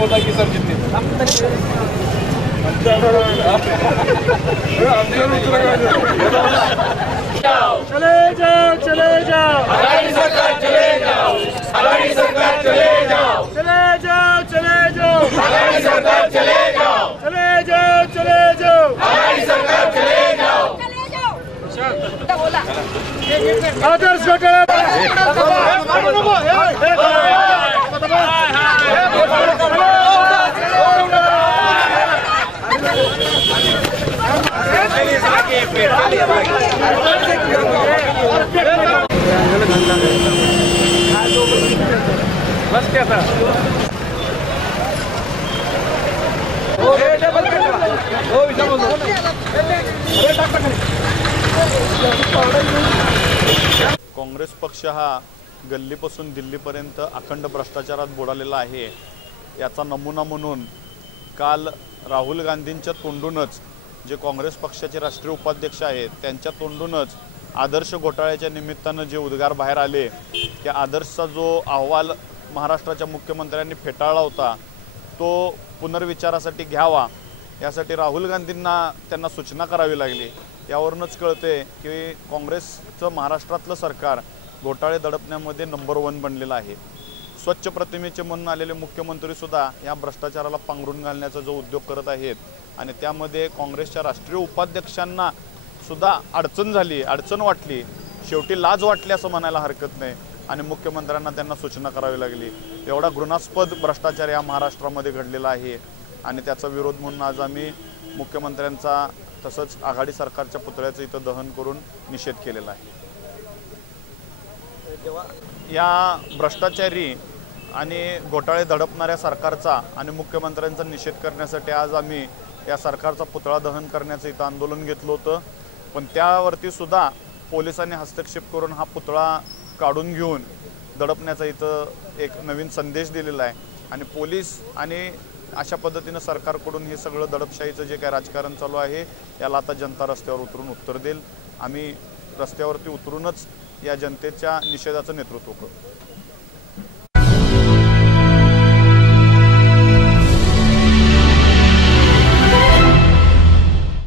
होता की सर जितने चले जाओ हमारी सरकार चले जाओ, हमारी सरकार चले जाओ, चले जाओ हमारी सरकार चले जाओ, चले जाओ हमारी सरकार चले जाओ। आदर्श बस क्या था काँग्रेस पक्ष हा गल्लीपासून दिल्लीपर्यंत अखंड भ्रष्टाचारात बुडालेला आहे। याचा नमुना म्हणून काल राहुल गांधींच्या तोंडूनच जे काँग्रेस पक्षाचे राष्ट्रीय उपाध्यक्ष आहेत त्यांच्या तोंडूनच आदर्श घोटाळ्याच्या निमित्तानं जे उद्गार बाहेर आले, त्या आदर्शचा जो अहवाल महाराष्ट्राच्या मुख्यमंत्र्यांनी फेटाळला होता तो पुनर्विचारासाठी घ्यावा यासाठी राहुल गांधींना त्यांना सूचना करावी लागली। यावरूनच कळते की काँग्रेसचं महाराष्ट्रातलं सरकार घोटाळे दडपण्यामध्ये नंबर 1 बनलेलं आहे। स्वच्छ प्रतिमेचे म्हणून आलेले मुख्यमंत्री सुद्धा या भ्रष्टाचाराला पांघरून घालण्याचा जो उद्योग करत आहेत आणि त्यामध्ये काँग्रेसच्या राष्ट्रीय उपाध्यक्षांना सुद्धा अडचण वाटली, शेवटी लाज वाटली असं म्हणायला हरकत नाही आणि मुख्यमंत्र्यांना त्यांना सूचना करावी लागली। एवढा घृणास्पद भ्रष्टाचार या महाराष्ट्रामध्ये घडलेला आहे आणि त्याचा विरोध म्हणून आज आम्ही मुख्यमंत्र्यांचा तसंच आघाडी सरकारच्या पुतळ्याचं इथं दहन करून निषेध केलेला आहे। या भ्रष्टाचारी आणि घोटाळे दडपणाऱ्या सरकारचा आणि मुख्यमंत्र्यांचा निषेध करण्यासाठी आज आम्ही या सरकारचा पुतळा दहन करण्याचं इथं आंदोलन घेतलं होतं, पण त्यावरती सुद्धा पोलिसांनी हस्तक्षेप करून हा पुतळा काढून घेऊन दडपण्याचा इथं एक नवीन संदेश दिलेला आहे आणि पोलीस आणि अशा पद्धतीनं सरकारकडून हे सगळं दडपशाहीचं जे काय राजकारण चालू आहे याला आता जनता रस्त्यावर उतरून उत्तर देईल। आम्ही रस्त्यावरती उतरूनच या जनतेच्या निषेधाचं नेतृत्व करू।